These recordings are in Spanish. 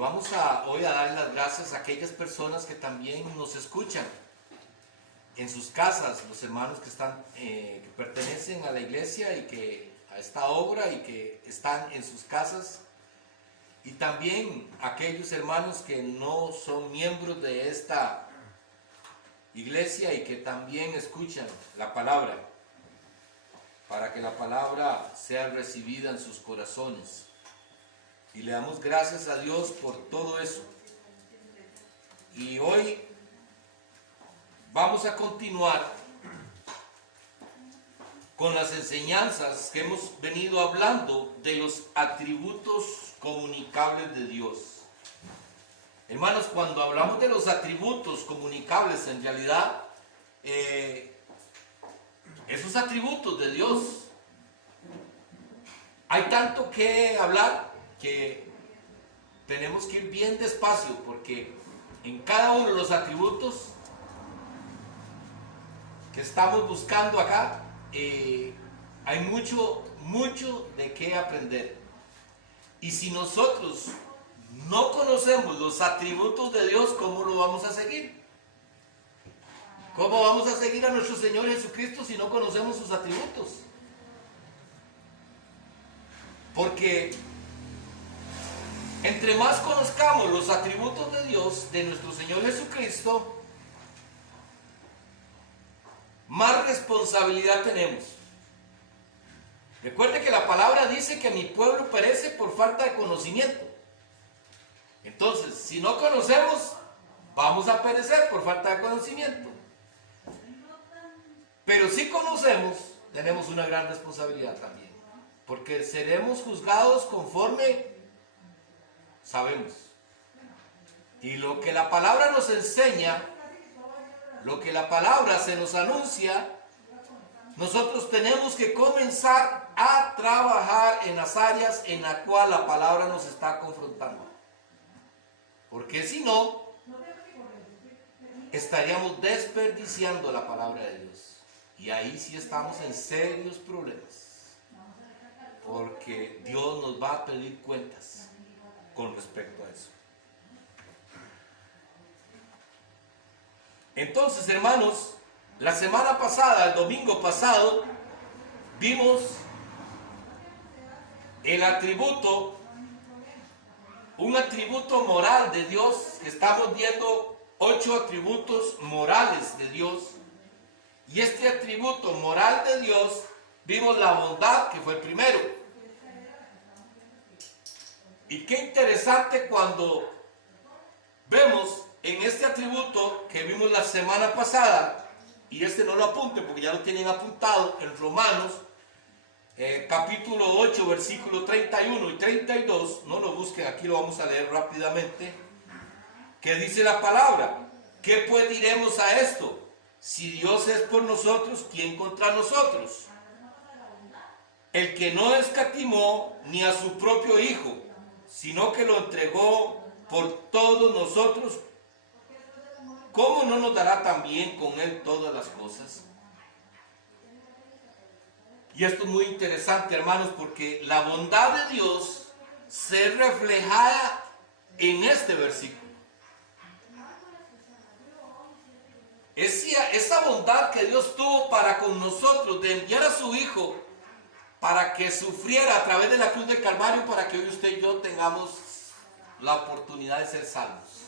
vamos hoy a dar las gracias a aquellas personas que también nos escuchan en sus casas, los hermanos que pertenecen a la iglesia y que a esta obra y que están en sus casas, y también aquellos hermanos que no son miembros de esta iglesia y que también escuchan la palabra, para que la palabra sea recibida en sus corazones. Y le damos gracias a Dios por todo eso. Y hoy vamos a continuar con las enseñanzas que hemos venido hablando de los atributos comunicables de Dios. Hermanos, cuando hablamos de los atributos comunicables, en realidad, esos atributos de Dios, hay tanto que hablar que tenemos que ir bien despacio, porque en cada uno de los atributos que estamos buscando acá, hay mucho de qué aprender. Y si nosotros no conocemos los atributos de Dios, ¿cómo lo vamos a seguir? ¿Cómo vamos a seguir a nuestro Señor Jesucristo si no conocemos sus atributos? Porque entre más conozcamos los atributos de Dios, de nuestro Señor Jesucristo, más responsabilidad tenemos. Recuerde que la palabra dice que mi pueblo perece por falta de conocimiento. Entonces, si no conocemos, vamos a perecer por falta de conocimiento. Pero si conocemos, tenemos una gran responsabilidad también, porque seremos juzgados conforme sabemos. Y lo que la palabra nos enseña, lo que la palabra se nos anuncia, nosotros tenemos que comenzar a trabajar en las áreas en las cuales la palabra nos está confrontando. Porque si no, estaríamos desperdiciando la palabra de Dios. Y ahí sí estamos en serios problemas. Porque Dios nos va a pedir cuentas con respecto a eso. Entonces, hermanos, la semana pasada, el domingo pasado, vimos el atributo, un atributo moral de Dios. Estamos viendo 8 atributos morales de Dios. Y este atributo moral de Dios, vimos la bondad, que fue el primero. Y qué interesante cuando vemos en este atributo que vimos la semana pasada, y este no lo apunten porque ya lo tienen apuntado, en Romanos, capítulo 8, versículos 31 y 32, no lo busquen, aquí lo vamos a leer rápidamente, que dice la palabra: ¿qué pues diremos a esto? Si Dios es por nosotros, ¿quién contra nosotros? El que no escatimó ni a su propio Hijo, sino que lo entregó por todos nosotros, ¿cómo no nos dará también con Él todas las cosas? Y esto es muy interesante, hermanos, porque la bondad de Dios se refleja en este versículo. Esa bondad que Dios tuvo para con nosotros, de enviar a su Hijo para que sufriera a través de la cruz del Calvario, para que hoy usted y yo tengamos la oportunidad de ser salvos.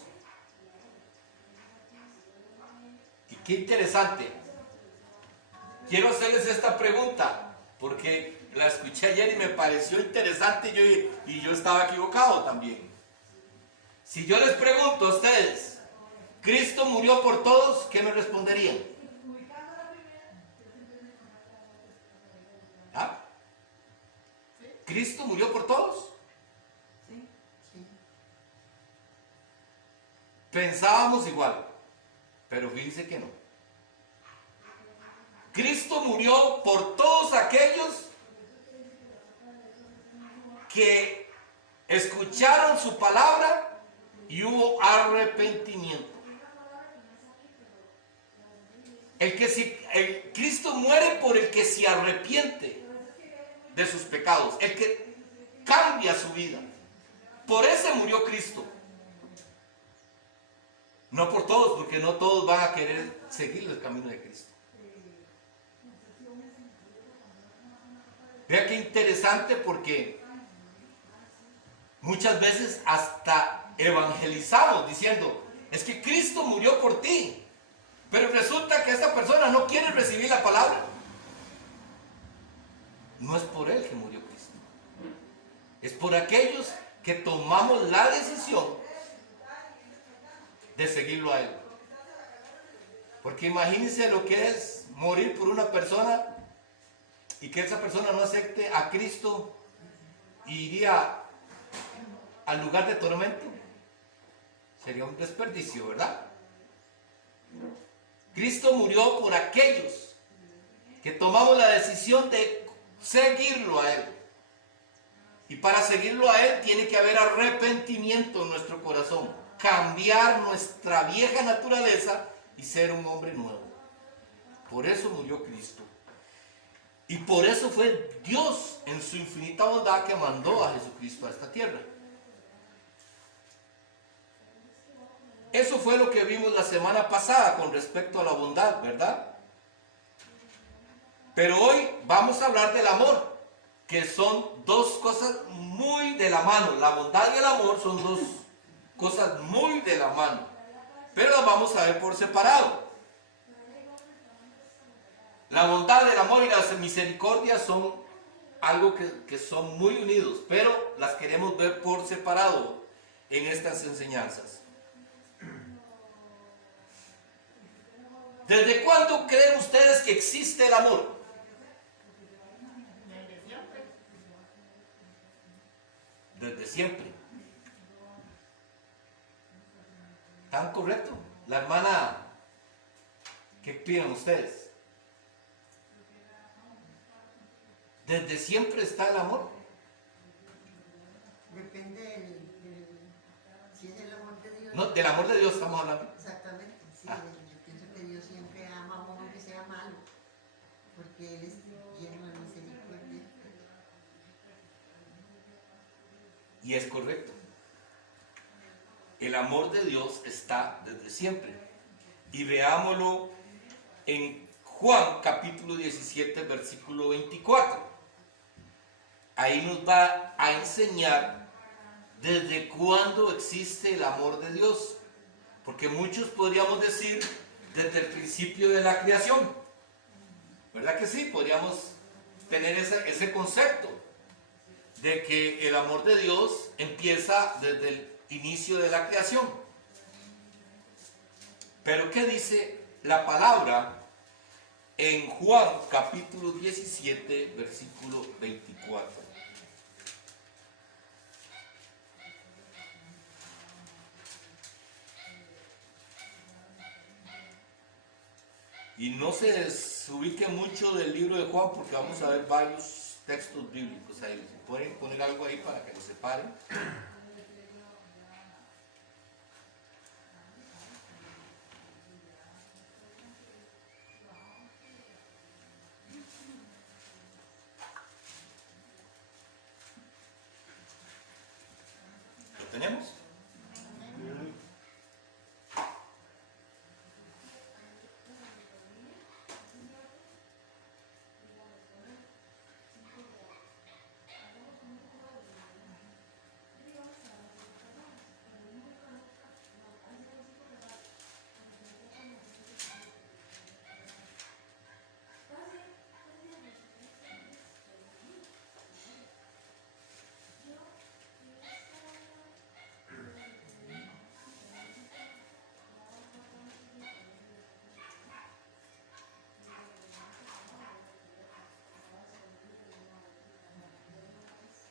Y qué interesante. Quiero hacerles esta pregunta, porque la escuché ayer y me pareció interesante, y yo estaba equivocado también. Si yo les pregunto a ustedes, ¿Cristo murió por todos? ¿Qué me responderían? ¿Ah? ¿Cristo murió por todos? Sí. Pensábamos igual, pero fíjense que no. Cristo murió por todos aquellos que escucharon su palabra y hubo arrepentimiento. Cristo muere por el que se arrepiente de sus pecados, el que cambia su vida. Por ese murió Cristo. No por todos, porque no todos van a querer seguir el camino de Cristo. Vea qué interesante, porque muchas veces hasta evangelizamos diciendo, es que Cristo murió por ti, pero resulta que esta persona no quiere recibir la palabra. No es por él que murió Cristo, es por aquellos que tomamos la decisión de seguirlo a él. Porque imagínense lo que es morir por una persona y que esa persona no acepte a Cristo y iría al lugar de tormento. Sería un desperdicio, ¿verdad? Cristo murió por aquellos que tomamos la decisión de seguirlo a él. Y para seguirlo a él tiene que haber arrepentimiento en nuestro corazón, cambiar nuestra vieja naturaleza y ser un hombre nuevo. Por eso murió Cristo. Y por eso fue Dios en su infinita bondad que mandó a Jesucristo a esta tierra. Eso fue lo que vimos la semana pasada con respecto a la bondad, ¿verdad? Pero hoy vamos a hablar del amor, que son dos cosas muy de la mano. La bondad y el amor son dos cosas muy de la mano, pero las vamos a ver por separado. La bondad, el amor y la misericordia son algo que son muy unidos, pero las queremos ver por separado en estas enseñanzas. ¿Desde cuándo creen ustedes que existe el amor? Desde siempre. ¿Tan correcto? La hermana, ¿qué opinan ustedes? ¿Desde siempre está el amor? Depende si es el amor de Dios. No, del amor de Dios estamos hablando. Exactamente, sí. Yo pienso que Dios siempre ama a uno aunque sea malo, porque Él es lleno de misericordia. Y es correcto. El amor de Dios está desde siempre. Y veámoslo en Juan capítulo 17, versículo 24. Ahí nos va a enseñar desde cuándo existe el amor de Dios. Porque muchos podríamos decir desde el principio de la creación. ¿Verdad que sí? Podríamos tener ese concepto de que el amor de Dios empieza desde el inicio de la creación. Pero ¿qué dice la palabra en Juan capítulo 17, versículo 24? Y no se desubique mucho del libro de Juan porque vamos a ver varios textos bíblicos ahí. ¿Pueden poner algo ahí para que lo separen? ¿Lo tenemos?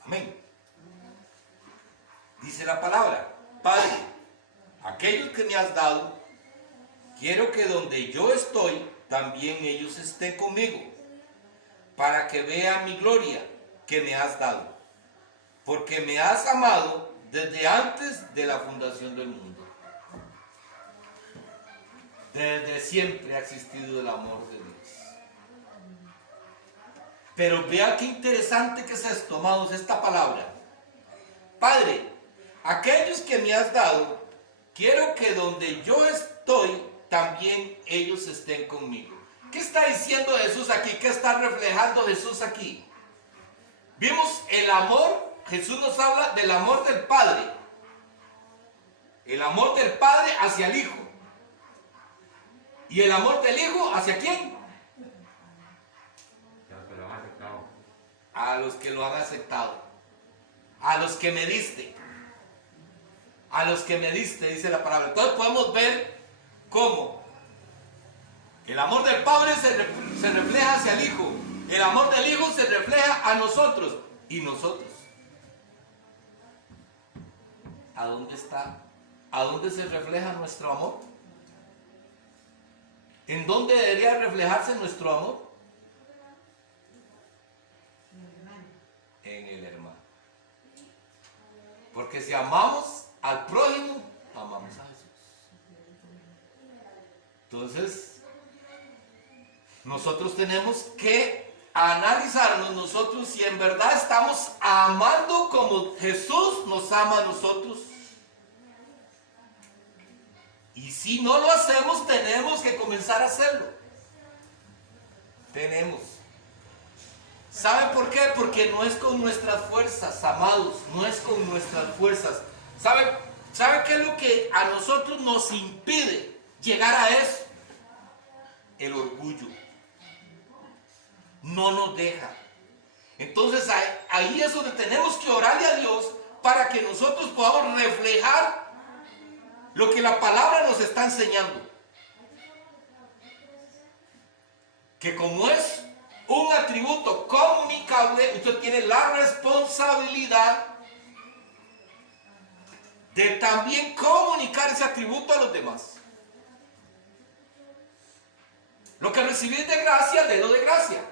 Amén. Dice la palabra: Padre, aquellos que me has dado, quiero que donde yo estoy, también ellos estén conmigo, para que vean mi gloria que me has dado, porque me has amado desde antes de la fundación del mundo. Desde siempre ha existido el amor de Dios. Pero vea qué interesante que es esto, amados, esta palabra. Padre, aquellos que me has dado, quiero que donde yo estoy, también ellos estén conmigo. ¿Qué está diciendo Jesús aquí? ¿Qué está reflejando Jesús aquí? Vimos el amor, Jesús nos habla del amor del Padre. El amor del Padre hacia el Hijo. ¿Y el amor del Hijo hacia quién? A los que lo han aceptado. A los que me diste. A los que me diste, dice la palabra. Entonces podemos ver cómo el amor del Padre se refleja hacia el Hijo. El amor del Hijo se refleja a nosotros. ¿Y nosotros? ¿A dónde está? ¿A dónde se refleja nuestro amor? ¿En dónde debería reflejarse nuestro amor? En el hermano. Porque si amamos al prójimo, amamos a Jesús. Entonces, nosotros tenemos que analizarnos nosotros si en verdad estamos amando como Jesús nos ama a nosotros. Y si no lo hacemos, tenemos que comenzar a hacerlo. Tenemos. ¿Saben por qué? Porque no es con nuestras fuerzas, amados, no es con nuestras fuerzas. ¿Saben qué es lo que a nosotros nos impide llegar a eso? El orgullo. No nos deja. Entonces ahí es donde tenemos que orarle a Dios para que nosotros podamos reflejar lo que la palabra nos está enseñando. Que como es un atributo comunicable, usted tiene la responsabilidad de también comunicar ese atributo a los demás. Lo que recibís de gracia, délo de gracia.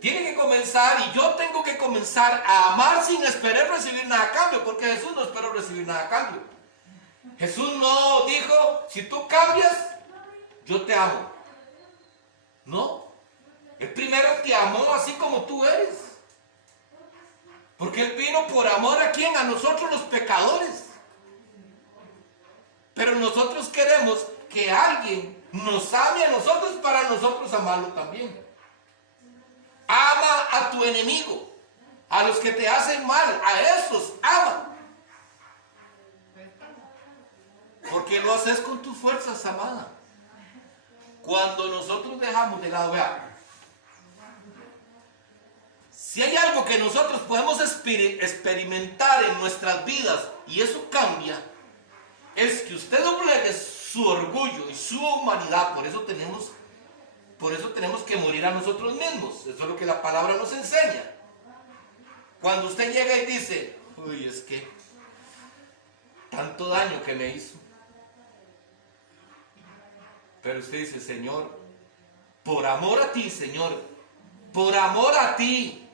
Tiene que comenzar, y yo tengo que comenzar a amar sin esperar recibir nada a cambio, porque Jesús no esperó recibir nada a cambio. Jesús no dijo, si tú cambias, yo te amo. No. Él primero te amó así como tú eres. Porque Él vino por amor a quién? A nosotros los pecadores. Pero nosotros queremos que alguien nos ame a nosotros para nosotros amarlo también. Ama a tu enemigo, a los que te hacen mal, a esos ama. Porque lo haces con tus fuerzas, amada. Cuando nosotros dejamos de lado, vea, si hay algo que nosotros podemos experimentar en nuestras vidas y eso cambia, es que usted doblegue su orgullo y su humanidad. Por eso tenemos que morir a nosotros mismos. Eso es lo que la palabra nos enseña. Cuando usted llega y dice, uy, es que tanto daño que me hizo. Pero usted dice, Señor, por amor a ti, Señor, por amor a ti,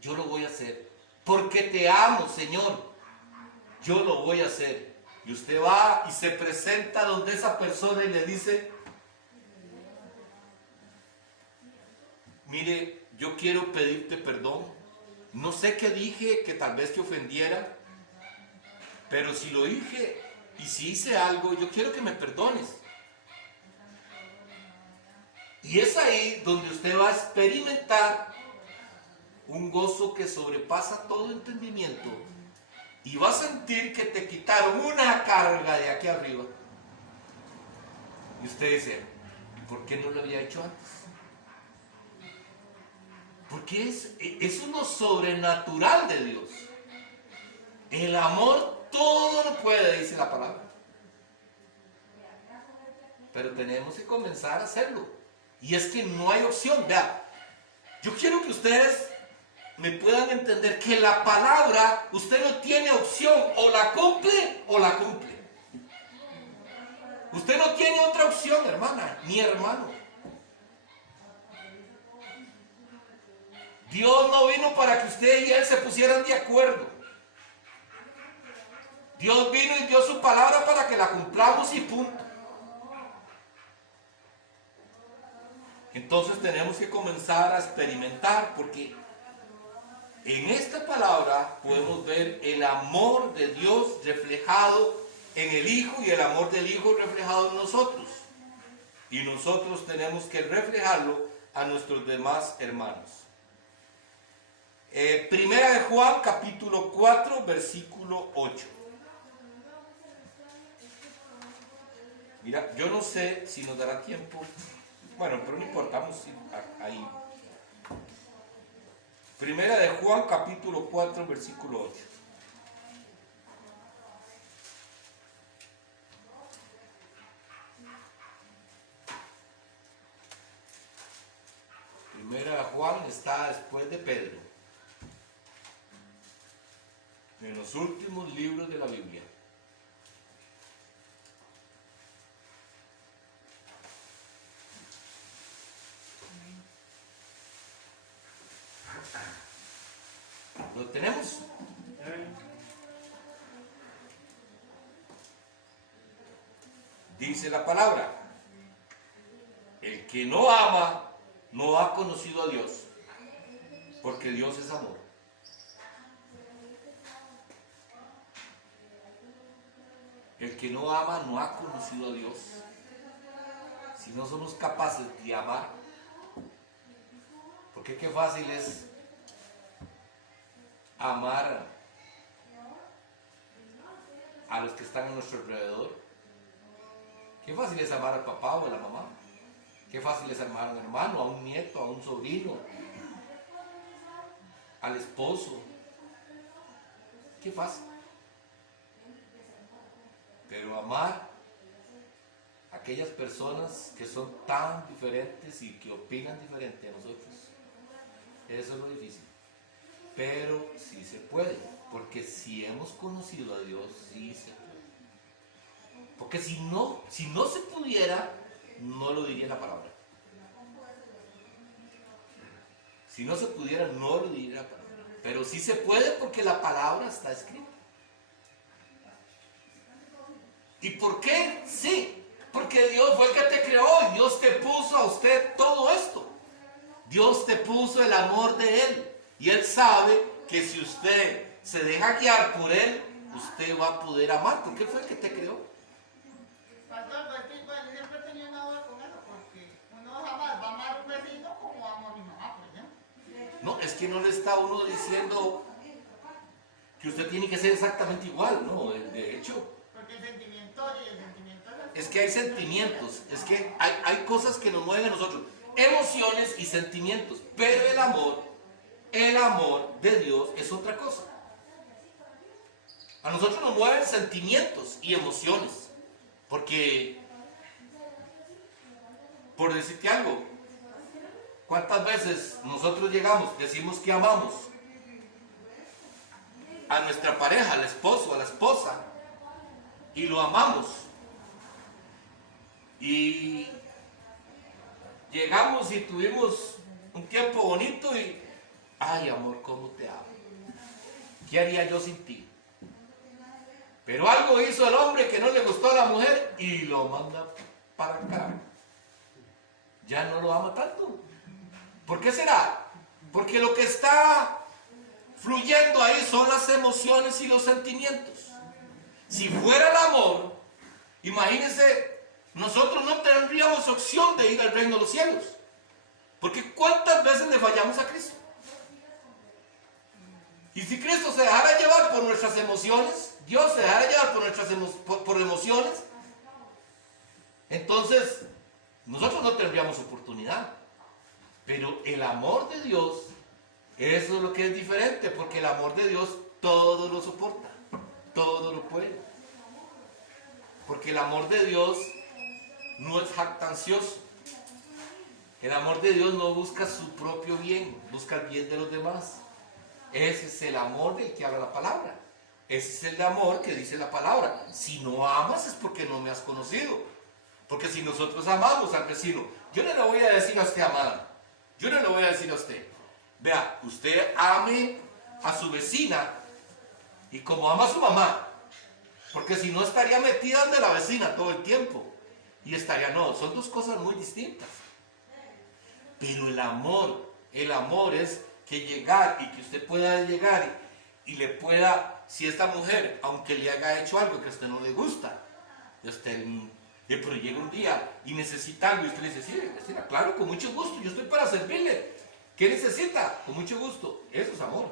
yo lo voy a hacer. Porque te amo, Señor, yo lo voy a hacer. Y usted va y se presenta donde esa persona y le dice, mire, yo quiero pedirte perdón. No sé qué dije que tal vez te ofendiera, pero si lo dije y si hice algo, yo quiero que me perdones. Y es ahí donde usted va a experimentar un gozo que sobrepasa todo entendimiento. Y va a sentir que te quitaron una carga de aquí arriba. Y usted dice, ¿por qué no lo había hecho antes? Porque es uno sobrenatural de Dios. El amor todo lo puede, dice la palabra. Pero tenemos que comenzar a hacerlo. Y es que no hay opción. Vea, yo quiero que ustedes me puedan entender que la palabra, usted no tiene opción. O la cumple o la cumple. Usted no tiene otra opción, hermana, ni hermano. Dios no vino para que usted y él se pusieran de acuerdo. Dios vino y dio su palabra para que la cumplamos y punto. Entonces tenemos que comenzar a experimentar, porque En esta palabra podemos ver el amor de Dios reflejado en el Hijo y el amor del Hijo reflejado en nosotros. Y nosotros tenemos que reflejarlo a nuestros demás hermanos. Primera de Juan, capítulo 4, versículo 8. Mira, yo no sé si nos dará tiempo. Bueno, pero no importa, vamos ahí. Primera de Juan, capítulo 4, versículo 8. Primera de Juan está después de Pedro, en los últimos libros de la Biblia. ¿Lo tenemos? Dice la palabra: el que no ama no ha conocido a Dios, porque Dios es amor. El que no ama no ha conocido a Dios. Si no somos capaces de amar, porque qué fácil es amar a los que están a nuestro alrededor. Qué fácil es amar al papá o a la mamá. Qué fácil es amar a un hermano, a un nieto, a un sobrino, al esposo. Qué fácil. Pero amar a aquellas personas que son tan diferentes y que opinan diferente a nosotros, eso es lo difícil. Pero sí se puede, porque si hemos conocido a Dios, sí se puede. Porque si no se pudiera, no lo diría la palabra. Si no se pudiera, no lo diría la palabra. Pero sí se puede porque la palabra está escrita. ¿Y por qué? Sí, porque Dios fue el que te creó y Dios te puso a usted todo esto. Dios te puso el amor de Él. Y Él sabe que si usted se deja guiar por Él, usted va a poder amar. ¿Por qué fue el que te creó? Pastor, pues siempre he tenido una duda con eso, porque uno jamás va a amar a un vecino como amo a mi mamá, pues ya. No, es que no le está uno diciendo que usted tiene que ser exactamente igual, no, de hecho. Porque el sentimiento Es que hay sentimientos, es que hay cosas que nos mueven a nosotros, emociones y sentimientos, pero el amor de Dios es otra cosa. A nosotros nos mueven sentimientos y emociones, porque, por decirte algo, ¿cuántas veces nosotros llegamos, decimos que amamos a nuestra pareja, al esposo, a la esposa, y lo amamos? Y llegamos y tuvimos un tiempo bonito y, ay amor, ¿cómo te amo? ¿Qué haría yo sin ti? Pero algo hizo el hombre que no le gustó a la mujer y lo manda para acá. Ya no lo ama tanto. ¿Por qué será? Porque lo que está fluyendo ahí son las emociones y los sentimientos. Si fuera el amor, imagínense, nosotros no tendríamos opción de ir al reino de los cielos. Porque ¿cuántas veces le fallamos a Cristo? Y si Cristo se dejara llevar por nuestras emociones, Dios se dejara llevar por nuestras por emociones, entonces nosotros no tendríamos oportunidad. Pero el amor de Dios, eso es lo que es diferente, porque el amor de Dios todo lo soporta, todo lo puede. Porque el amor de Dios no es jactancioso. El amor de Dios no busca su propio bien, busca el bien de los demás. Ese es el amor del que habla la palabra. Ese es el amor que dice la palabra. Si no amas es porque no me has conocido. Porque si nosotros amamos al vecino, yo no le voy a decir a usted amada. Yo no le voy a decir a usted, vea, usted ame a su vecina y como ama a su mamá. Porque si no estaría metida de la vecina todo el tiempo. Y estaría, no, son dos cosas muy distintas. Pero el amor es que llegar y que usted pueda llegar y le pueda, si esta mujer, aunque le haya hecho algo que a usted no le gusta, y usted, pero llega un día y necesita algo y usted le dice, sí, vecina, claro, con mucho gusto, yo estoy para servirle. ¿Qué necesita? Con mucho gusto. Eso es amor.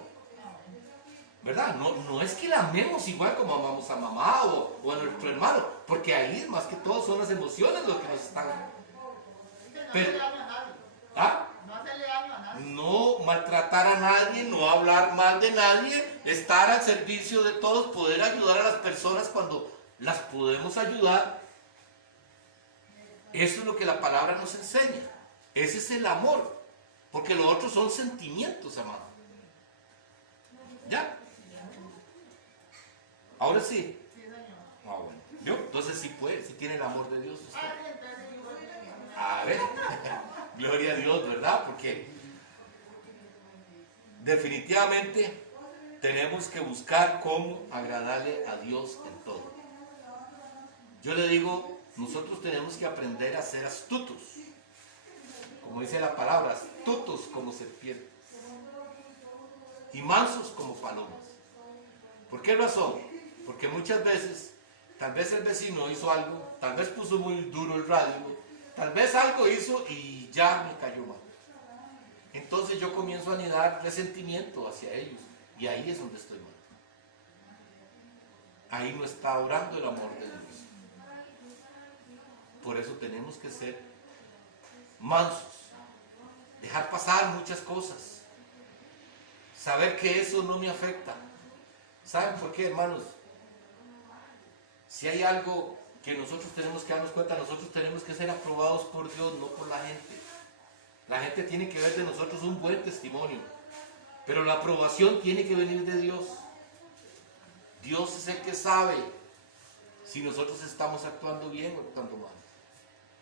¿Verdad? No es que la amemos igual como amamos a mamá o a nuestro hermano, porque ahí más que todo son las emociones lo que nos están... Pero, ¿ah? No maltratar a nadie, no hablar mal de nadie, estar al servicio de todos, poder ayudar a las personas cuando las podemos ayudar. Eso es lo que la palabra nos enseña. Ese es el amor, porque los otros son sentimientos, amado. ¿Ya? Ahora sí. Ah, bueno. ¿Yo? Entonces sí puede, sí tiene el amor de Dios usted. A ver, gloria a Dios, ¿verdad? Porque definitivamente tenemos que buscar cómo agradarle a Dios en todo. Yo le digo, nosotros tenemos que aprender a ser astutos, como dice la palabra, astutos como serpientes y mansos como palomas. ¿Por qué razón? Porque muchas veces, tal vez el vecino hizo algo, tal vez puso muy duro el radio, tal vez algo hizo y ya me cayó mal. Entonces yo comienzo a anidar resentimiento hacia ellos y ahí es donde estoy mal. Ahí no está orando el amor de Dios. Por eso tenemos que ser mansos, dejar pasar muchas cosas, saber que eso no me afecta. ¿Saben por qué, hermanos? Si hay algo que nosotros tenemos que darnos cuenta, nosotros tenemos que ser aprobados por Dios, no por la gente. La gente tiene que ver de nosotros un buen testimonio, pero la aprobación tiene que venir de Dios. Dios es el que sabe si nosotros estamos actuando bien o actuando mal.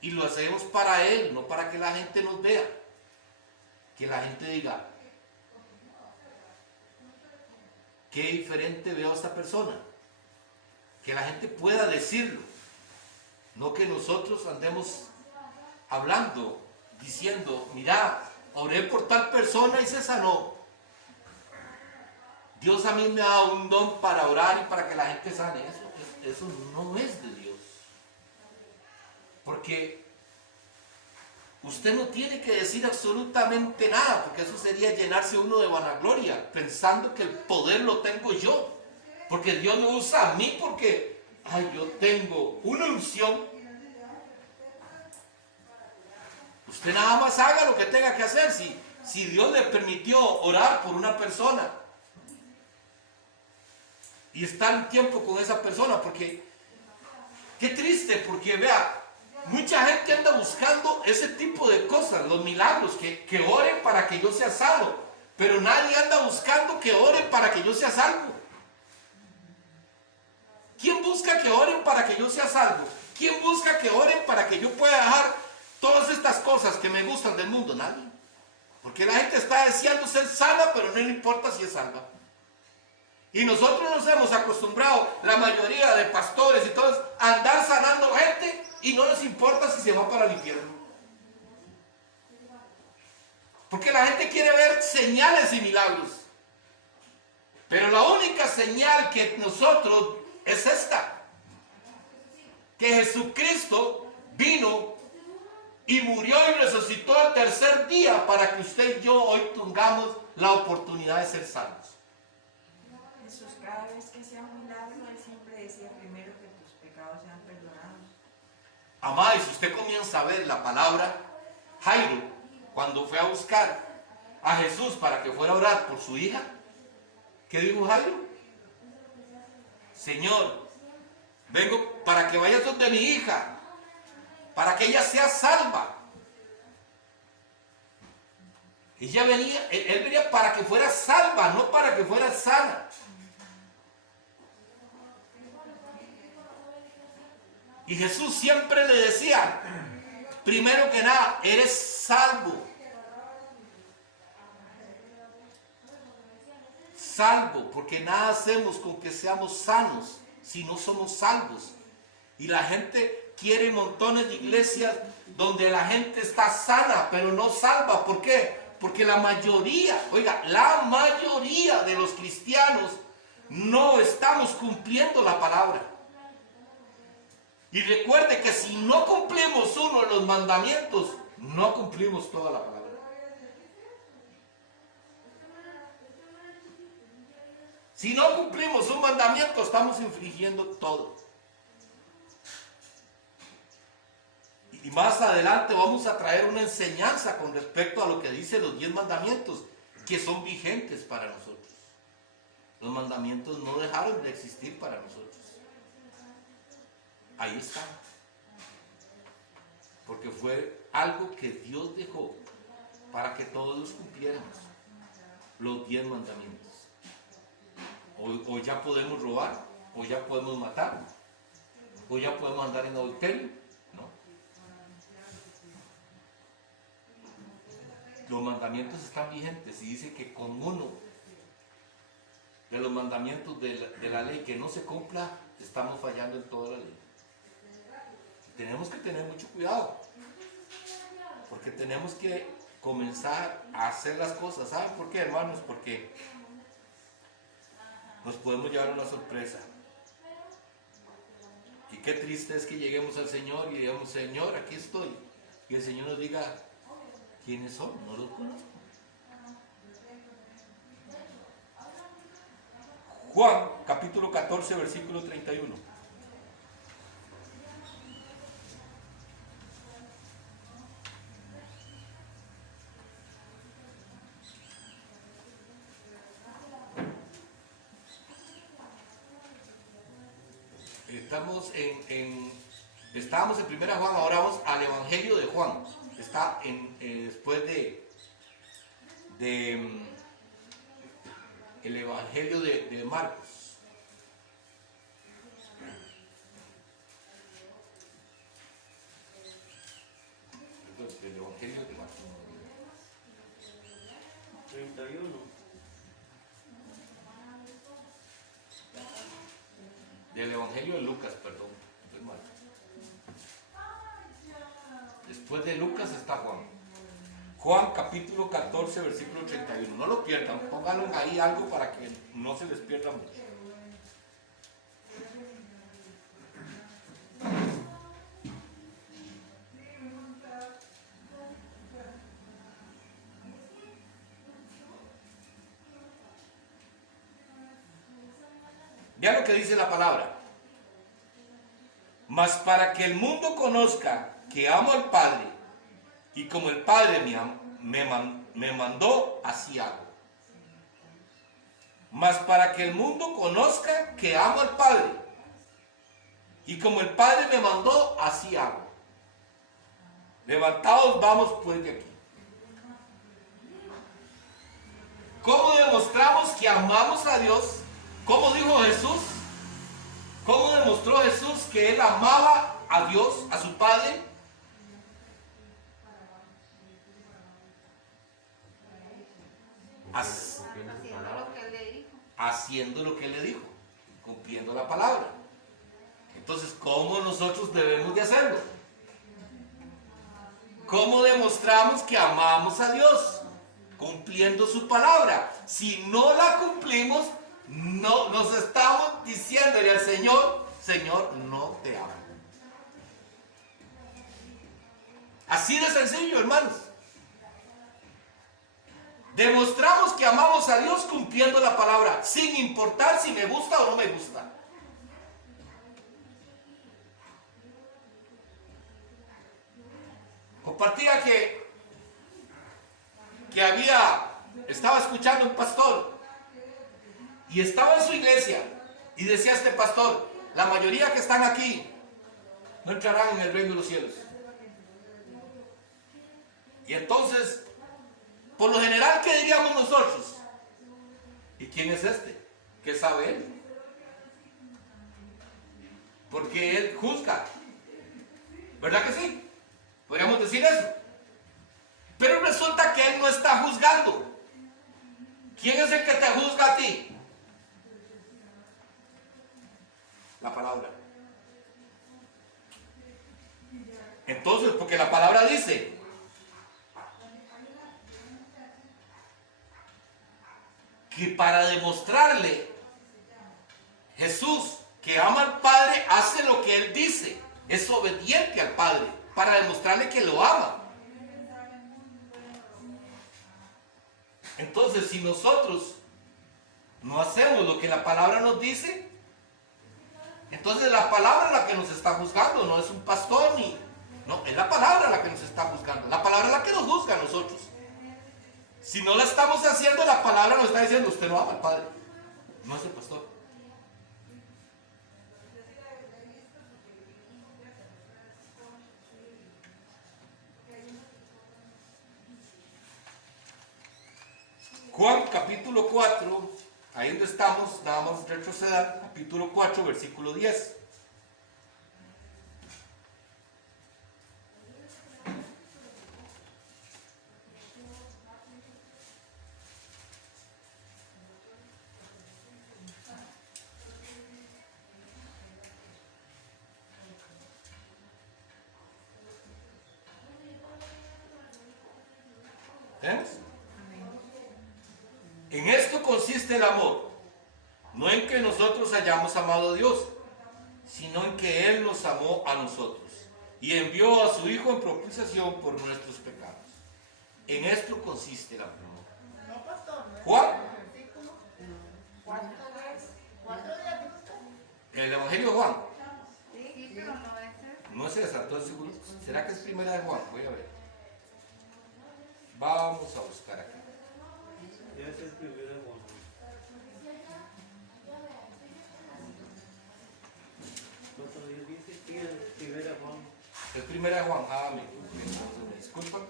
Y lo hacemos para Él, no para que la gente nos vea. Que la gente diga, qué diferente veo a esta persona. Que la gente pueda decirlo. No que nosotros andemos hablando, diciendo, mira, oré por tal persona y se sanó. Dios a mí me ha dado un don para orar y para que la gente sane. Eso no es de Dios. Porque usted no tiene que decir absolutamente nada, porque eso sería llenarse uno de vanagloria, pensando que el poder lo tengo yo. Porque Dios me usa a mí porque, yo tengo una unción. Usted nada más haga lo que tenga que hacer. Si Dios le permitió orar por una persona y estar un tiempo con esa persona, porque qué triste, porque vea, mucha gente anda buscando ese tipo de cosas, los milagros, que oren para que yo sea salvo, pero nadie anda buscando que oren para que yo sea salvo. ¿Quién busca que oren para que yo sea salvo? ¿Quién busca que oren para que yo pueda dejar todas estas cosas que me gustan del mundo? Nadie. Porque la gente está deseando ser salva, pero no le importa si es salva. Y nosotros nos hemos acostumbrado, la mayoría de pastores y todos, a andar sanando gente y no les importa si se va para el infierno. Porque la gente quiere ver señales y milagros. Pero la única señal que nosotros es esta: que Jesucristo vino y murió y resucitó el tercer día para que usted y yo hoy tengamos la oportunidad de ser salvos. Jesús, cada vez que hacía un milagro, Él siempre decía primero que tus pecados sean perdonados. Amada, y si usted comienza a ver la palabra, Jairo, cuando fue a buscar a Jesús para que fuera a orar por su hija, ¿qué dijo Jairo? Señor, vengo para que vayas donde mi hija, para que ella sea salva. Él venía para que fuera salva, no para que fuera sana. Y Jesús siempre le decía, primero que nada, eres salvo. Salvo, porque nada hacemos con que seamos sanos si no somos salvos. Y la gente quiere montones de iglesias donde la gente está sana, pero no salva. ¿Por qué? Porque la mayoría, oiga, la mayoría de los cristianos no estamos cumpliendo la palabra. Y recuerde que si no cumplimos uno de los mandamientos, no cumplimos toda la palabra. Si no cumplimos un mandamiento, estamos infringiendo todo. Y más adelante vamos a traer una enseñanza con respecto a lo que dicen los 10 mandamientos, que son vigentes para nosotros. Los mandamientos no dejaron de existir para nosotros. Ahí están. Porque fue algo que Dios dejó para que todos los cumpliéramos. Los 10 mandamientos. O ya podemos robar, o ya podemos matar, o ya podemos andar en adulterio, ¿no? Los mandamientos están vigentes y dice que con uno de los mandamientos de la ley que no se cumpla, estamos fallando en toda la ley. Tenemos que tener mucho cuidado, porque tenemos que comenzar a hacer las cosas. ¿Saben por qué, hermanos? Porque nos podemos llevar una sorpresa. Y qué triste es que lleguemos al Señor y digamos: Señor, aquí estoy. Y el Señor nos diga: ¿quiénes son? No los conozco. Juan, capítulo 14, versículo 31. Estábamos en Primera Juan, ahora vamos al Evangelio de Juan. Está después el Evangelio de Marcos. El Evangelio de Marcos. 31. Del Evangelio de Lucas, perdón. Después de Lucas está Juan. Juan capítulo 14, versículo 31. No lo pierdan, pónganlo ahí algo para que no se les pierda mucho. Vean lo que dice la palabra. Mas para que el mundo conozca que amo al Padre, y como el Padre me mandó, así hago. Mas para que el mundo conozca que amo al Padre, y como el Padre me mandó, así hago. Levantaos, vamos pues de aquí. ¿Cómo demostramos que amamos a Dios? ¿Cómo dijo Jesús? ¿Cómo demostró Jesús que él amaba a Dios, a su Padre? Haciendo lo que él le dijo, cumpliendo la palabra. Entonces, ¿cómo nosotros debemos de hacerlo? ¿Cómo demostramos que amamos a Dios? Cumpliendo su palabra. Si no la cumplimos, no nos estamos diciéndole al Señor: Señor, no te amo. Así de sencillo, hermanos. Demostramos que amamos a Dios cumpliendo la palabra, sin importar si me gusta o no me gusta. Compartía que estaba escuchando un pastor y estaba en su iglesia y decía este pastor: la mayoría que están aquí no entrarán en el reino de los cielos. Y entonces, por lo general, ¿qué diríamos nosotros? ¿Y quién es este? ¿Qué sabe él? Porque él juzga. ¿Verdad que sí? Podríamos decir eso. Pero resulta que él no está juzgando. ¿Quién es el que te juzga a ti? La palabra. Entonces, porque la palabra dice: que para demostrarle Jesús que ama al Padre, hace lo que Él dice, es obediente al Padre, para demostrarle que lo ama. Entonces, si nosotros no hacemos lo que la palabra nos dice, entonces la palabra es la que nos está juzgando, no es un pastor no, es la palabra la que nos está juzgando, la palabra es la que nos juzga a nosotros. Si no la estamos haciendo, la palabra nos está diciendo, usted no ama al Padre, no es el pastor. Juan capítulo 4, ahí donde estamos, nada más retroceder, capítulo 4, versículo 10. ¿Tenemos? En esto consiste el amor, no en que nosotros hayamos amado a Dios, sino en que Él nos amó a nosotros y envió a su Hijo en propiciación por nuestros pecados. En esto consiste el amor. No, pastor, no es Juan. el versículo 4 días, dijo usted. El Evangelio de Juan. Sí, pero no es eso. No es esa, entonces seguro. ¿Será que es primera de Juan? Voy a ver. Vamos a buscar acá. Ya se escribió de Juan. ¿Cuántos días dice? Sí, es primera Juan. Es primera de Juan. Ah, me disculpan.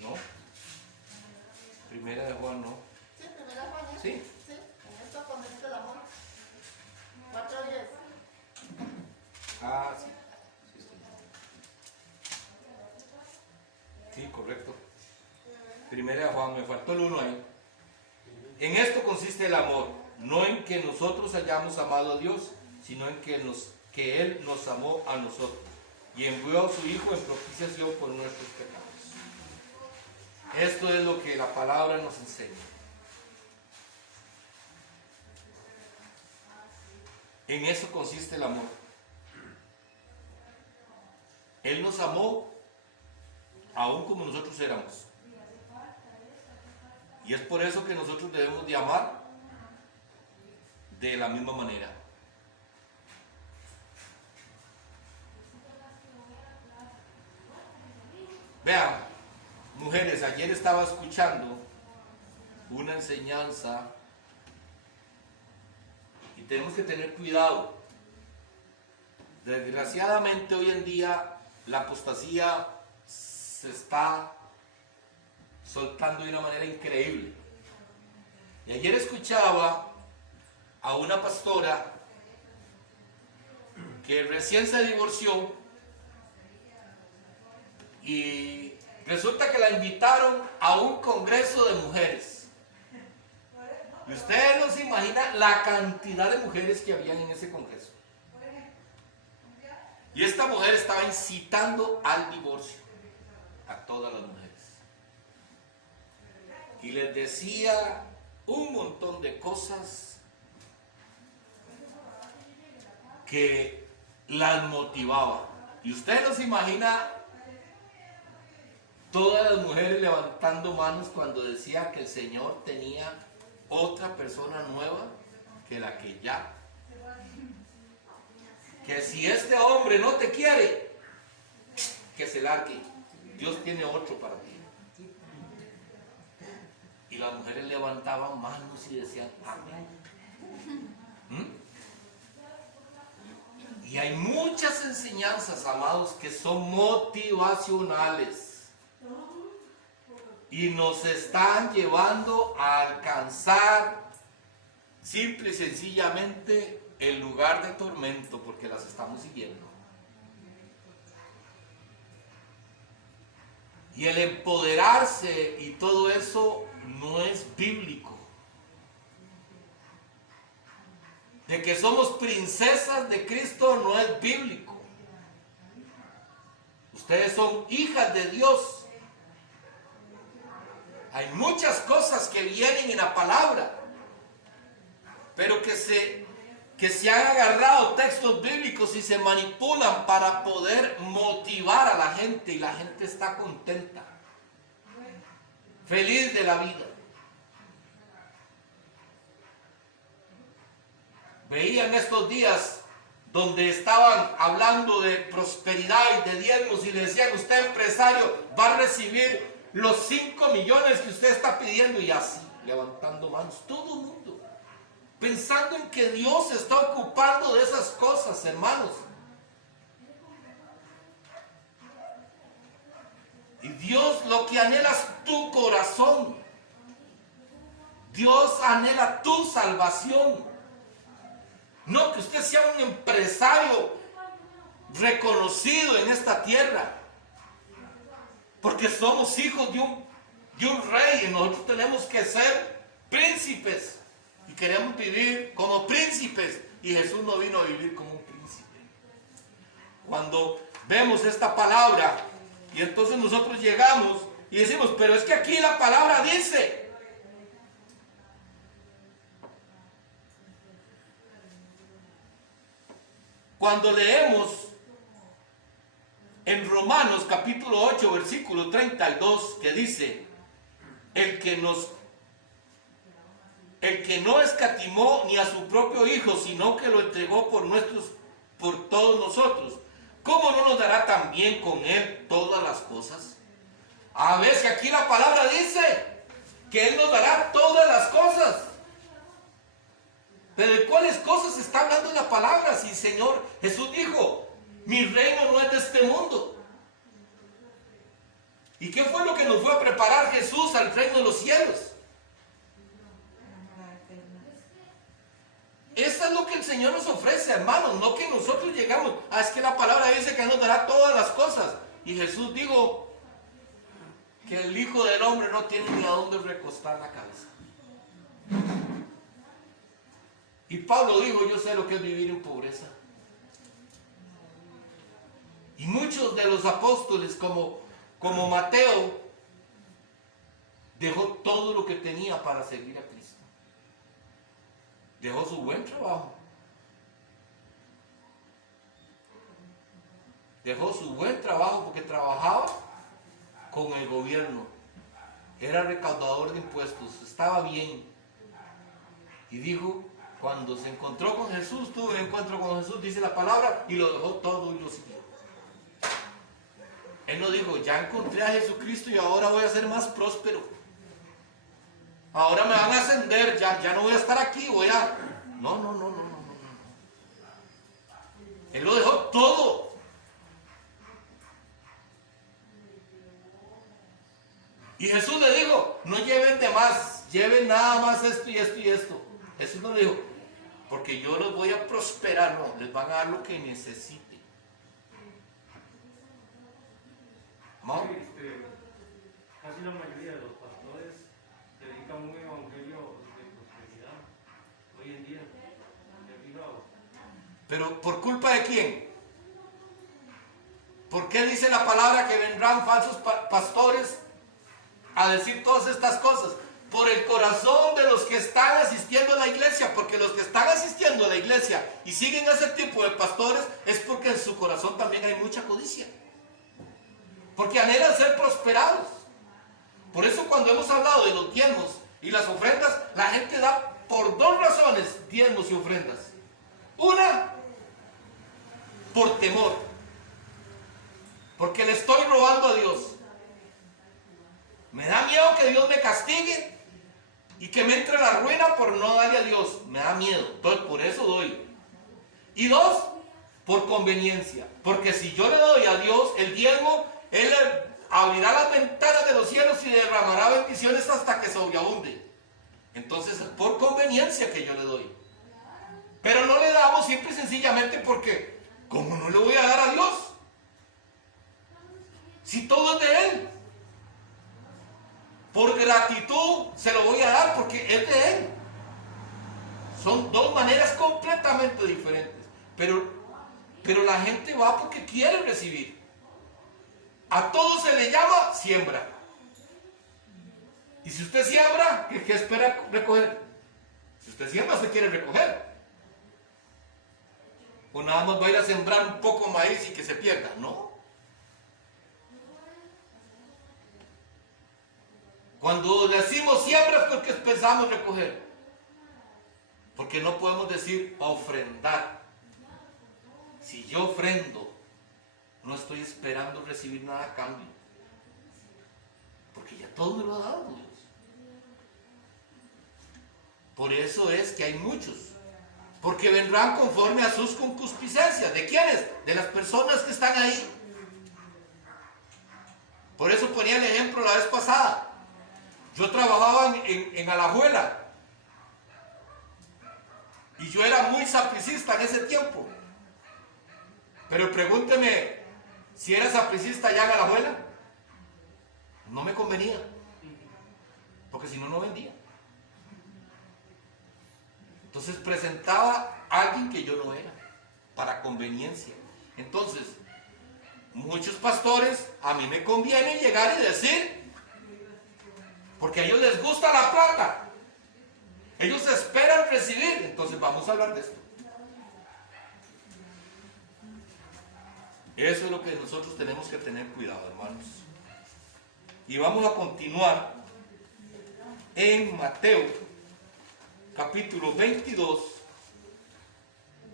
No. Primera de Juan, no. Sí, primera Juan, ¿eh? Sí. Sí, en esto consiste el amor. 4:10. Ah, sí. Sí, estoy bien. Sí, correcto. Primera de Juan, me faltó el 1 ahí. En esto consiste el amor, no en que nosotros hayamos amado a Dios, sino en que Él nos amó a nosotros y envió a su Hijo en propiciación por nuestros pecados. Esto es lo que la palabra nos enseña. En eso consiste el amor. Él nos amó aún como nosotros éramos. Y es por eso que nosotros debemos de amar de la misma manera. Vean, mujeres, ayer estaba escuchando una enseñanza y tenemos que tener cuidado. Desgraciadamente hoy en día la apostasía se está soltando de una manera increíble. Y ayer escuchaba a una pastora que recién se divorció y resulta que la invitaron a un congreso de mujeres. Y ustedes no se imaginan la cantidad de mujeres que habían en ese congreso. Y esta mujer estaba incitando al divorcio a todas las mujeres. Y les decía un montón de cosas que las motivaba. Y usted no se imagina todas las mujeres levantando manos cuando decía que el Señor tenía otra persona nueva que la que ya. Que si este hombre no te quiere, que se largue. Dios tiene otro para ti. Y las mujeres levantaban manos y decían amén. Y hay muchas enseñanzas, amados, que son motivacionales y nos están llevando a alcanzar simple y sencillamente el lugar de tormento porque las estamos siguiendo. Y el empoderarse y todo eso no es bíblico. De que somos princesas de Cristo no es bíblico. Ustedes son hijas de Dios. Hay muchas cosas que vienen en la palabra, pero que se han agarrado textos bíblicos y se manipulan para poder motivar a la gente, y la gente está contenta, feliz de la vida. Veía en estos días donde estaban hablando de prosperidad y de diezmos y le decían: usted, empresario, va a recibir los 5 millones que usted está pidiendo, y así, levantando manos, todo el mundo, pensando en que Dios se está ocupando de esas cosas, hermanos. Y Dios lo que anhela es tu corazón. Dios anhela tu salvación. No que usted sea un empresario reconocido en esta tierra, porque somos hijos de un rey, y nosotros tenemos que ser príncipes y queremos vivir como príncipes, y Jesús no vino a vivir como un príncipe. Cuando vemos esta palabra y entonces nosotros llegamos y decimos: pero es que aquí la palabra dice. Cuando leemos en Romanos capítulo 8 versículo 32, que dice: el que no escatimó ni a su propio Hijo, sino que lo entregó por todos nosotros, ¿cómo no nos dará también con Él todas las cosas? A ver, que aquí la palabra dice que Él nos dará todas las cosas. Pero ¿de cuáles cosas está hablando la palabra? Si Señor Jesús dijo: mi reino no es de este mundo. ¿Y qué fue lo que nos fue a preparar Jesús al reino de los cielos? Eso es lo que el Señor nos ofrece, hermanos. No que nosotros llegamos: es que la palabra dice que nos dará todas las cosas. Y Jesús dijo que el Hijo del Hombre no tiene ni a dónde recostar la cabeza. Y Pablo dijo: yo sé lo que es vivir en pobreza. Y muchos de los apóstoles, como Mateo, dejó todo lo que tenía para servir a Cristo. Dejó su buen trabajo. Dejó su buen trabajo porque trabajaba con el gobierno. Era recaudador de impuestos, estaba bien. Y dijo: cuando se encontró con Jesús, tuvo un encuentro con Jesús, dice la palabra, y lo dejó todo y lo siguió. Él no dijo: ya encontré a Jesucristo y ahora voy a ser más próspero. Ahora me van a ascender, ya no voy a estar aquí, No. Él lo dejó todo. Y Jesús le dijo: no lleven de más, lleven nada más esto y esto y esto. Jesús no le dijo: porque yo los voy a prosperar, no, les van a dar lo que necesiten. ¿No? Casi la mayoría de los pastores predican un evangelio de prosperidad hoy en día. ¿Pero por culpa de quién? ¿Por qué dice la palabra que vendrán falsos pastores a decir todas estas cosas? Por el corazón de los que están asistiendo a la iglesia, porque los que están asistiendo a la iglesia y siguen a ese tipo de pastores es porque en su corazón también hay mucha codicia, porque anhelan ser prosperados. Por eso cuando hemos hablado de los diezmos y las ofrendas, la gente da por dos razones diezmos y ofrendas. Una, por temor, porque le estoy robando a Dios. Me da miedo que Dios me castigue y que me entre la ruina por no darle a Dios. Me da miedo, entonces por eso doy. Y dos, por conveniencia, porque si yo le doy a Dios el diezmo, Él abrirá las ventanas de los cielos y derramará bendiciones hasta que sobreabunde. Entonces es por conveniencia que yo le doy. Pero no le damos simple y sencillamente porque, ¿cómo no le voy a dar a Dios? Si todo es de Él. Por gratitud se lo voy a dar porque es de Él. Son dos maneras completamente diferentes. Pero la gente va porque quiere recibir. A todo se le llama siembra. Y si usted siembra, ¿qué espera recoger? Si usted siembra, usted quiere recoger. O nada más va a ir a sembrar un poco maíz y que se pierda. No. Cuando decimos siembra es porque pensamos recoger. Porque no podemos decir ofrendar. Si yo ofrendo, no estoy esperando recibir nada a cambio. Porque ya todo me lo ha dado Dios. Por eso es que hay muchos. Porque vendrán conforme a sus concupiscencias. ¿De quiénes? De las personas que están ahí. Por eso ponía el ejemplo la vez pasada. Yo trabajaba en Alajuela. Y yo era muy sapricista en ese tiempo. Pero pregúnteme, si era sapricista allá en Alajuela, no me convenía. Porque si no, no vendía. Entonces presentaba a alguien que yo no era, para conveniencia. Entonces, muchos pastores, a mí me conviene llegar y decir, porque a ellos les gusta la plata. Ellos esperan recibir. Entonces vamos a hablar de esto. Eso es lo que nosotros tenemos que tener cuidado, hermanos. Y vamos a continuar en Mateo, capítulo 22,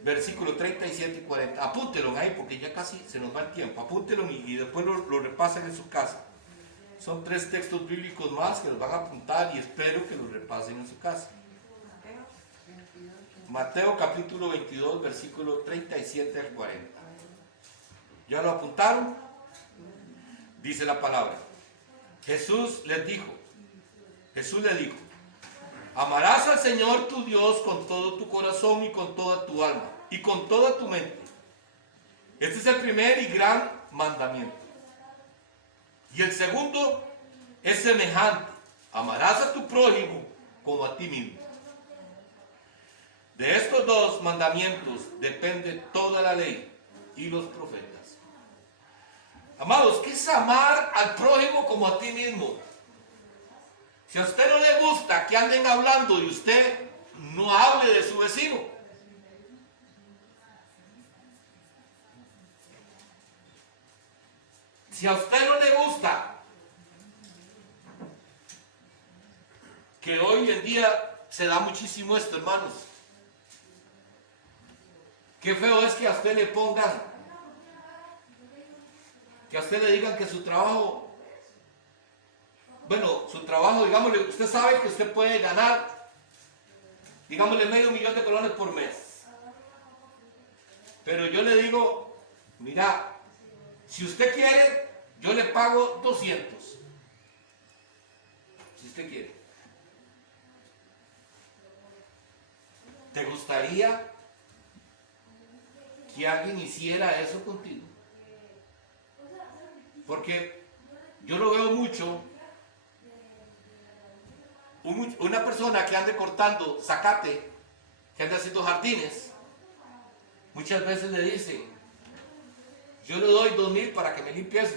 versículos 37 y 40. Apúntelo ahí porque ya casi se nos va el tiempo. Apúntelo y después lo repasen en su casa. Son 3 textos bíblicos más que los van a apuntar y espero que los repasen en su casa. Mateo capítulo 22, versículo 37 al 40. ¿Ya lo apuntaron? Dice la palabra. Jesús le dijo, amarás al Señor tu Dios con todo tu corazón y con toda tu alma y con toda tu mente. Este es el primer y gran mandamiento. Y el segundo es semejante. Amarás a tu prójimo como a ti mismo. De estos 2 mandamientos depende toda la ley y los profetas. Amados, ¿qué es amar al prójimo como a ti mismo? Si a usted no le gusta que anden hablando y usted no hable de su vecino. Si a usted no le gusta que hoy en día se da muchísimo esto, hermanos. Qué feo es que a usted le pongan, que a usted le digan que su trabajo, digámosle, usted sabe que usted puede ganar, digámosle, $500,000 por mes. Pero yo le digo, mira, si usted quiere, yo le pago 200. Si usted quiere. ¿Te gustaría que alguien hiciera eso contigo? Porque yo lo veo mucho. Una persona que ande cortando zacate, que ande haciendo jardines, muchas veces le dice, yo le doy 2,000 para que me limpie eso.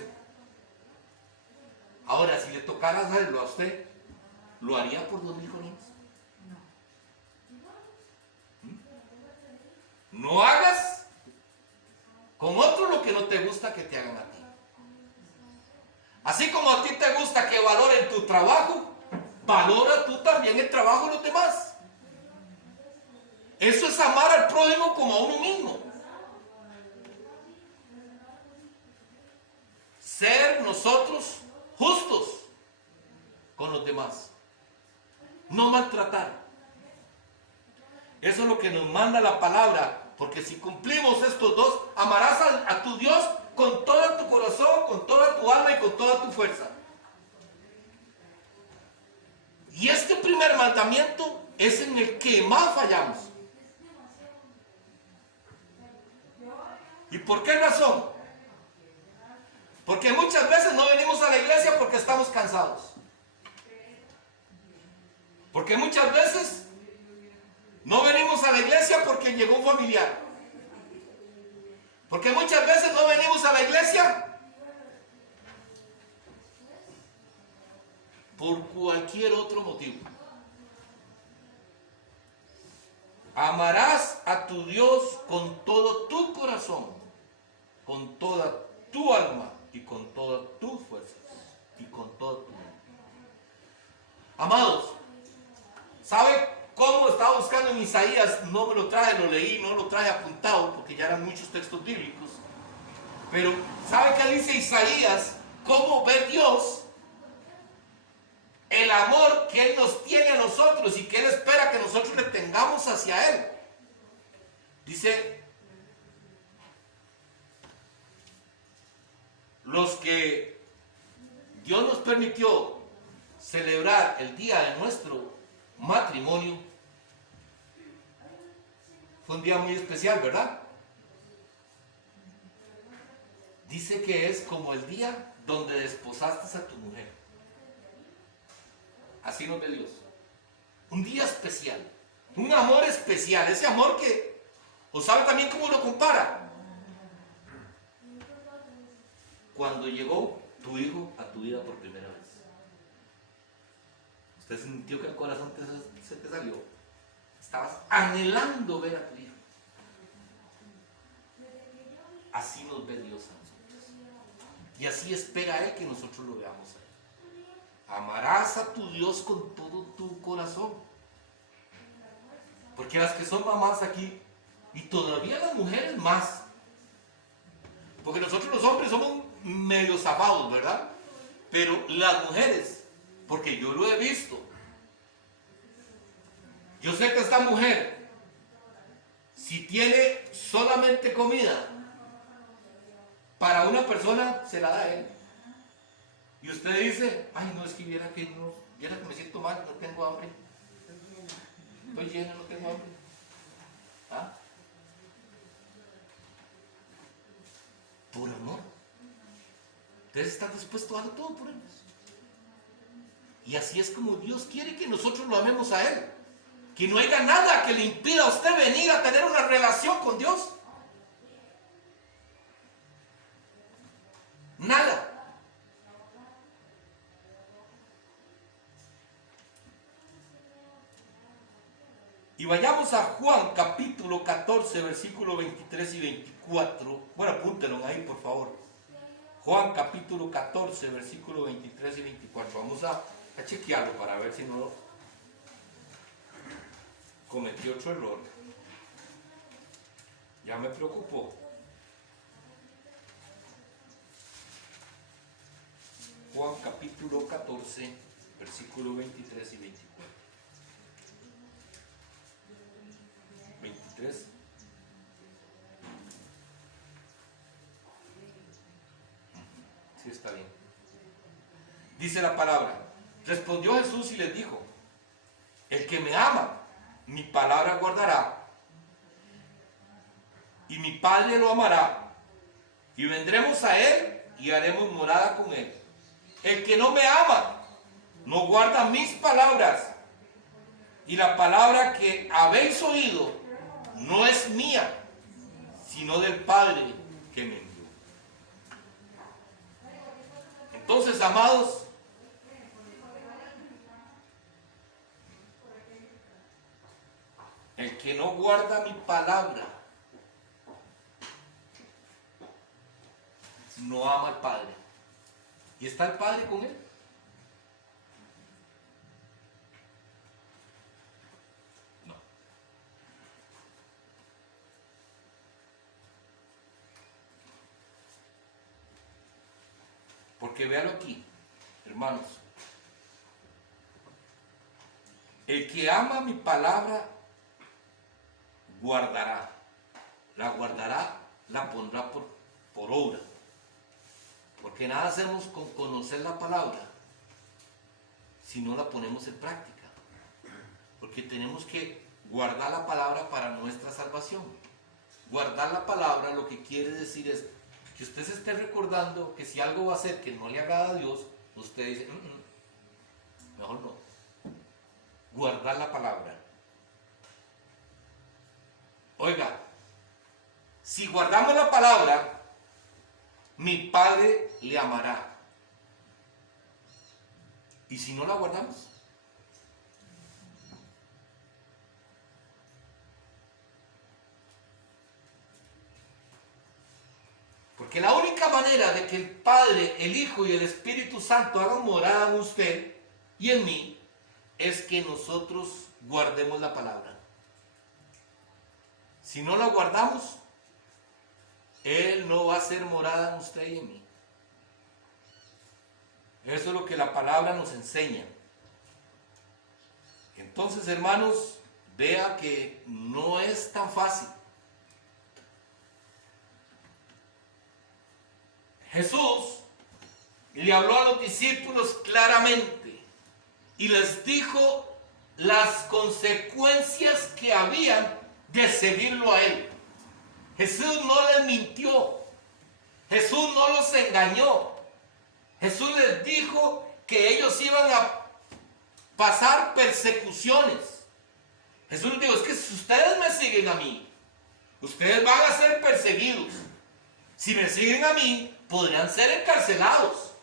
Ahora, si le tocara hacerlo a usted, ¿lo haría por 2,000 colones? No hagas con otro lo que no te gusta que te hagan a ti. Así como a ti te gusta que valoren tu trabajo, valora tú también el trabajo de los demás. Eso es amar al prójimo como a uno mismo. Ser nosotros justos con los demás. No maltratar. Eso es lo que nos manda la palabra. Porque si cumplimos estos 2, amarás a tu Dios con todo tu corazón, con toda tu alma y con toda tu fuerza. Y este primer mandamiento es en el que más fallamos. ¿Y por qué razón? Porque muchas veces no venimos a la iglesia porque estamos cansados. Porque muchas veces no venimos a la iglesia porque llegó un familiar. Porque muchas veces no venimos a la iglesia por cualquier otro motivo. Amarás a tu Dios con todo tu corazón, con toda tu alma y con todas tus fuerzas y con todo tu mente. Amados, ¿sabe cómo estaba buscando en Isaías? No me lo traje, lo leí, no lo traje apuntado porque ya eran muchos textos bíblicos. Pero ¿sabe qué dice Isaías? ¿Cómo ve Dios el amor que Él nos tiene a nosotros y que Él espera que nosotros le tengamos hacia Él? Dice, los que Dios nos permitió celebrar el día de nuestro matrimonio, fue un día muy especial, ¿verdad? Dice que es como el día donde desposaste a tu mujer. Así nos ve Dios. Un día especial, un amor especial, ese amor que, ¿o sabe también cómo lo compara? Cuando llegó tu hijo a tu vida por primera vez. Usted sintió que el corazón se te salió. Estabas anhelando ver a tu hijo. Así nos ve Dios a nosotros. Y así espera Él que nosotros lo veamos a Él. Amarás a tu Dios con todo tu corazón. Porque las que son mamás aquí, y todavía las mujeres más, porque nosotros los hombres somos medio zafados, ¿verdad? Pero las mujeres, porque yo lo he visto, yo sé que esta mujer, si tiene solamente comida para una persona, se la da a él. Y usted dice, ay, no, es que viera que me siento mal, no tengo hambre. Estoy lleno, no tengo hambre. ¿Ah? Por amor. Entonces está dispuesto a dar todo por ellos. Y así es como Dios quiere que nosotros lo amemos a Él. Que no haya nada que le impida a usted venir a tener una relación con Dios. Nada. Y vayamos a Juan capítulo 14, versículo 23 y 24. Bueno, apúntenlo ahí, por favor. Juan capítulo 14, versículo 23 y 24. Vamos a chequearlo para ver si no cometí otro error. Ya me preocupó. Juan capítulo 14, versículo 23 y 24. 23. Sí, está bien. Dice la palabra. Respondió Jesús y les dijo: el que me ama, mi palabra guardará, y mi Padre lo amará, y vendremos a él y haremos morada con él. El que no me ama, no guarda mis palabras, y la palabra que habéis oído no es mía, sino del Padre que me envió. Entonces, amados, el que no guarda mi palabra no ama al Padre. ¿Y está el Padre con él? No. Porque véalo aquí, hermanos. El que ama mi palabra guardará. La guardará, la pondrá por obra. Porque nada hacemos con conocer la palabra si no la ponemos en práctica. Porque tenemos que guardar la palabra para nuestra salvación. Guardar la palabra lo que quiere decir es que usted se esté recordando que si algo va a hacer que no le agrada a Dios, usted dice, mejor no. Guardar la palabra. Oiga, si guardamos la palabra, mi Padre le amará. ¿Y si no la guardamos? Porque la única manera de que el Padre, el Hijo y el Espíritu Santo hagan morada en usted y en mí es que nosotros guardemos la palabra. Si no la guardamos, Él no va a hacer morada en usted y en mí. Eso es lo que la palabra nos enseña. Entonces, hermanos, vea que no es tan fácil. Jesús le habló a los discípulos claramente y les dijo las consecuencias que habían de seguirlo a Él. Jesús no les mintió. Jesús no los engañó. Jesús les dijo que ellos iban a pasar persecuciones. Jesús les dijo, es que si ustedes me siguen a mí, ustedes van a ser perseguidos. Si me siguen a mí, podrían ser encarcelados.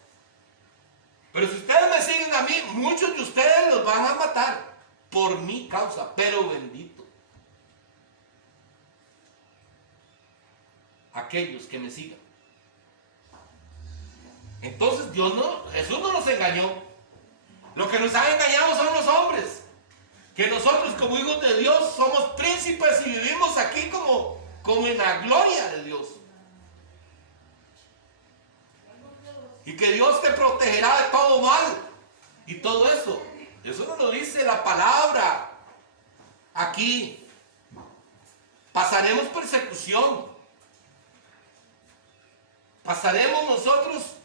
Pero si ustedes me siguen a mí, muchos de ustedes los van a matar por mi causa, pero bendito aquellos que me sigan. Entonces Jesús no nos engañó. Lo que nos han engañado son los hombres, que nosotros como hijos de Dios somos príncipes y vivimos aquí como en la gloria de Dios. Y que Dios te protegerá de todo mal y todo eso. Eso no lo dice la palabra. Aquí pasaremos persecución. Pasaremos nosotros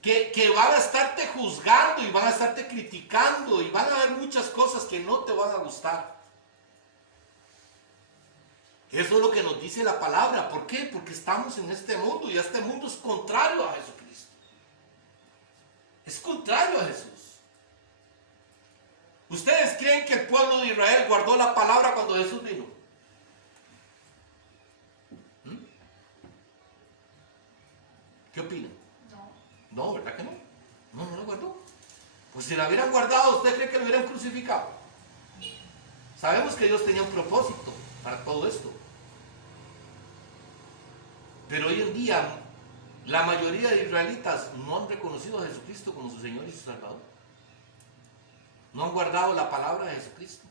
que van a estarte juzgando y van a estarte criticando y van a haber muchas cosas que no te van a gustar. Eso es lo que nos dice la palabra. ¿Por qué? Porque estamos en este mundo y este mundo es contrario a Jesucristo. Es contrario a Jesús. ¿Ustedes creen que el pueblo de Israel guardó la palabra cuando Jesús vino? ¿Qué opinan? No, ¿verdad que no? No la guardó. Pues si la hubieran guardado, ¿usted cree que lo hubieran crucificado? Sabemos que Dios tenía un propósito para todo esto. Pero hoy en día, la mayoría de israelitas no han reconocido a Jesucristo como su Señor y su Salvador. No han guardado la palabra de Jesucristo.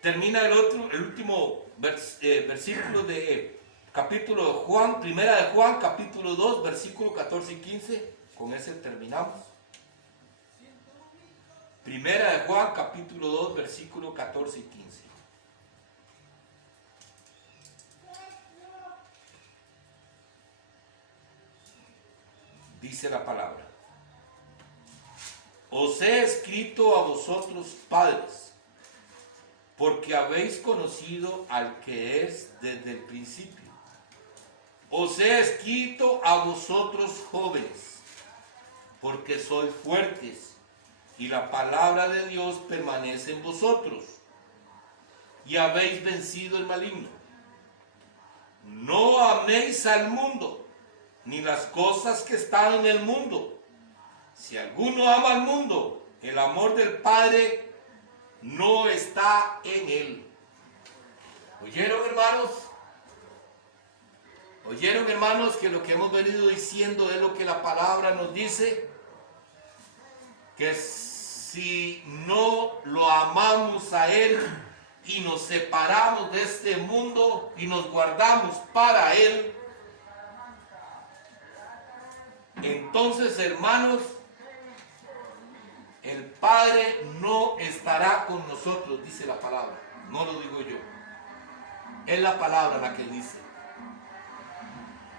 Termina el último versículo de capítulo de Juan, primera de Juan, capítulo 2, versículo 14 y 15. Con ese terminamos. Primera de Juan, capítulo 2, versículo 14 y 15. Dice la palabra: os he escrito a vosotros, padres, porque habéis conocido al que es desde el principio. Os he escrito a vosotros, jóvenes, porque sois fuertes, y la palabra de Dios permanece en vosotros, y habéis vencido el maligno. No améis al mundo, ni las cosas que están en el mundo. Si alguno ama al mundo, el amor del Padre no está en él. ¿Oyeron, hermanos? ¿Oyeron, hermanos, que lo que hemos venido diciendo es lo que la palabra nos dice? Que si no lo amamos a Él y nos separamos de este mundo y nos guardamos para Él, entonces, hermanos, el Padre no estará con nosotros, dice la palabra. No lo digo yo. Es la palabra la que dice.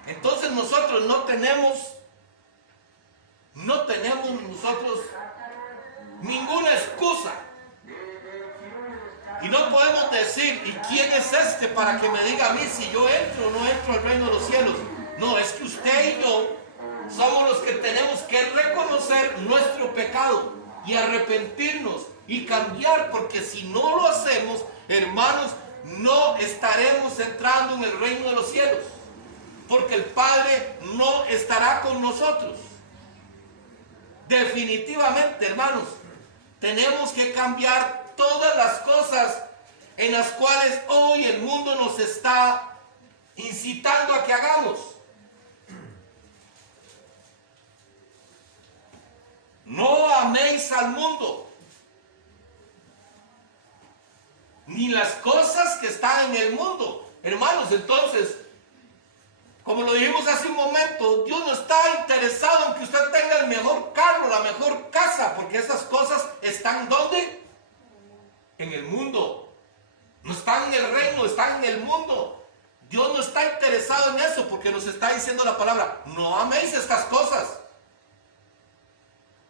Entonces nosotros no tenemos nosotros ninguna excusa. Y no podemos decir, ¿y quién es este para que me diga a mí si yo entro o no entro al reino de los cielos? No, es que usted y yo somos los que tenemos que reconocer nuestro pecado y arrepentirnos y cambiar, porque si no lo hacemos, hermanos, no estaremos entrando en el reino de los cielos. porque el Padre no estará con nosotros. Definitivamente, hermanos, tenemos que cambiar todas las cosas en las cuales hoy el mundo nos está incitando a que hagamos. No améis al mundo, ni las cosas que están en el mundo. Hermanos, entonces, como lo dijimos hace un momento, Dios no está interesado en que usted tenga el mejor carro, la mejor casa, porque esas cosas están ¿dónde? En el mundo. No están en el reino, están en el mundo. Dios no está interesado en eso, porque nos está diciendo la palabra, no améis estas cosas.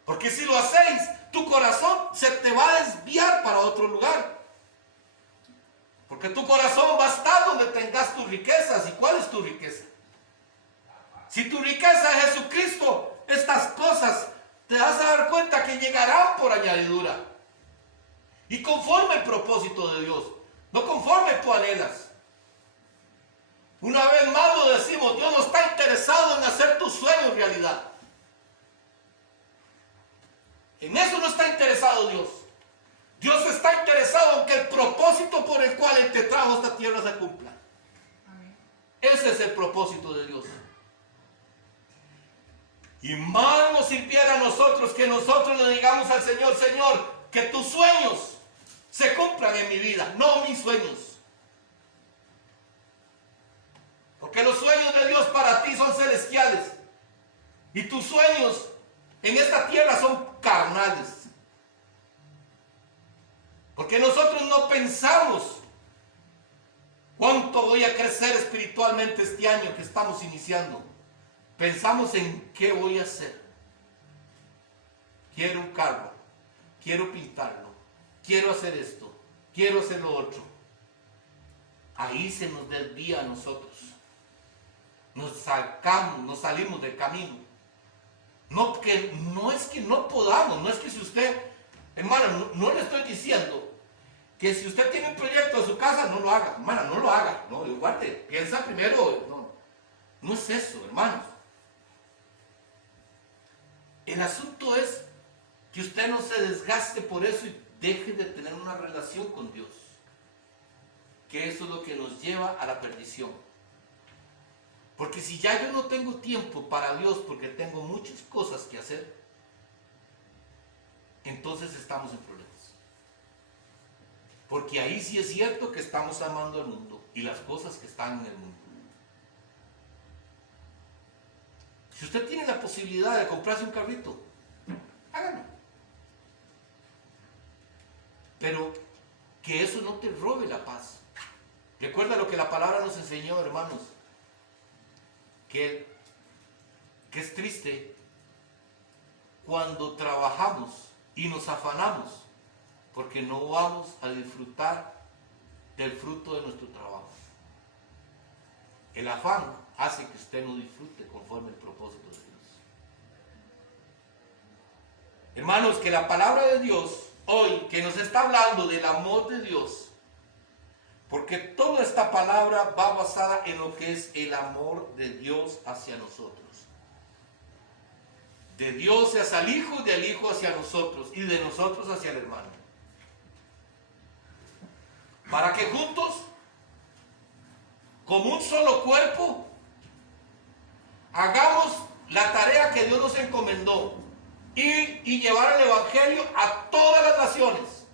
Porque si lo hacéis, tu corazón se te va a desviar para otro lugar. Porque tu corazón va a estar donde tengas tus riquezas. ¿Y cuál es tu riqueza? Si tu riqueza es Jesucristo, estas cosas te vas a dar cuenta que llegarán por añadidura. Y conforme el propósito de Dios, no conforme tú anhelas. Una vez más lo decimos, Dios no está interesado en hacer tus sueños realidad. En eso no está interesado Dios. Dios está interesado en que el propósito por el cual Él te trajo a esta tierra se cumpla. Ese es el propósito de Dios. Y más nos sirviera a nosotros que nosotros le digamos al Señor, Señor, que tus sueños se cumplan en mi vida, no mis sueños. Porque los sueños de Dios para ti son celestiales. Y tus sueños en esta tierra son carnales. Porque nosotros no pensamos cuánto voy a crecer espiritualmente este año que estamos iniciando. Pensamos en qué voy a hacer. Quiero un carro, quiero pintarlo, quiero hacer esto, quiero hacer lo otro. Ahí se nos desvía a nosotros. Nos salimos del camino. No es que no podamos, no es que si usted, hermano, no le estoy diciendo que si usted tiene un proyecto en su casa, no lo haga, hermana, no lo haga, no, guarde, piensa primero, no es eso, hermanos. El asunto es que usted no se desgaste por eso y deje de tener una relación con Dios, que eso es lo que nos lleva a la perdición. Porque si ya yo no tengo tiempo para Dios porque tengo muchas cosas que hacer, entonces estamos en problemas. Porque ahí sí es cierto que estamos amando al mundo y las cosas que están en el mundo. Si usted tiene la posibilidad de comprarse un carrito, hágalo. Pero que eso no te robe la paz. Recuerda lo que la palabra nos enseñó, hermanos. Que es triste cuando trabajamos y nos afanamos porque no vamos a disfrutar del fruto de nuestro trabajo. El afán hace que usted no disfrute conforme el propósito de Dios. Hermanos, que la palabra de Dios hoy, que nos está hablando del amor de Dios, porque toda esta palabra va basada en lo que es el amor de Dios hacia nosotros. De Dios hacia el Hijo y del Hijo hacia nosotros y de nosotros hacia el hermano. Para que juntos, como un solo cuerpo, hagamos la tarea que Dios nos encomendó, ir y llevar el Evangelio a todas las naciones.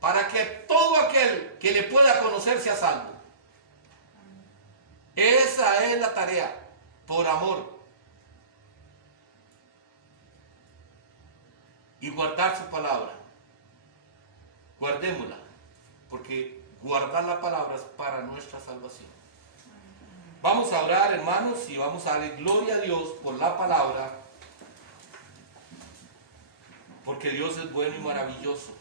Para que todo aquel que le pueda conocer sea salvo. Esa es la tarea, por amor. Y guardar su palabra. Guardémosla, porque guardar la palabra es para nuestra salvación. Vamos a orar, hermanos, y vamos a darle gloria a Dios por la palabra, porque Dios es bueno y maravilloso.